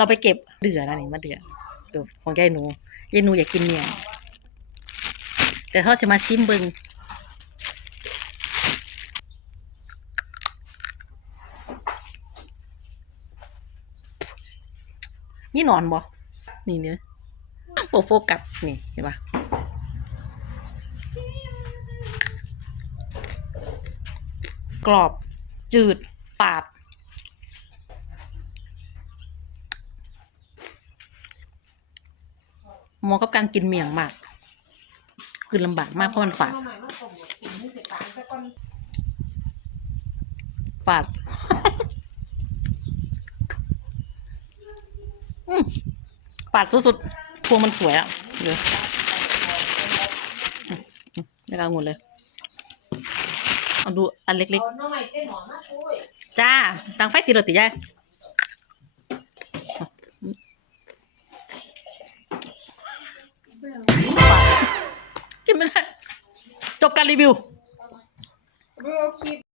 เราไปเก็บเดือนะนี่มะเดือตัวของยายหนูยายหนูอยากกินเนี่ยแต่เขาจะมาซิมเบิงมีหนอนบ่นี่เนื้อโปโฟกัสนี่เห็นปะกรอบจืดปาด เหมาะกับการกินเมี่ยงมากคือลำบากมากเพราะมันฝาดฝาดฝาดสุดๆพวงมันสวยอะเดี๋ยวอืมอืมไม่กล้าหมดเลยเอาดูอันเล็กๆจ้าตังไฟสีเหลืองติยาย จบการรีวิวไม่เอาคลิป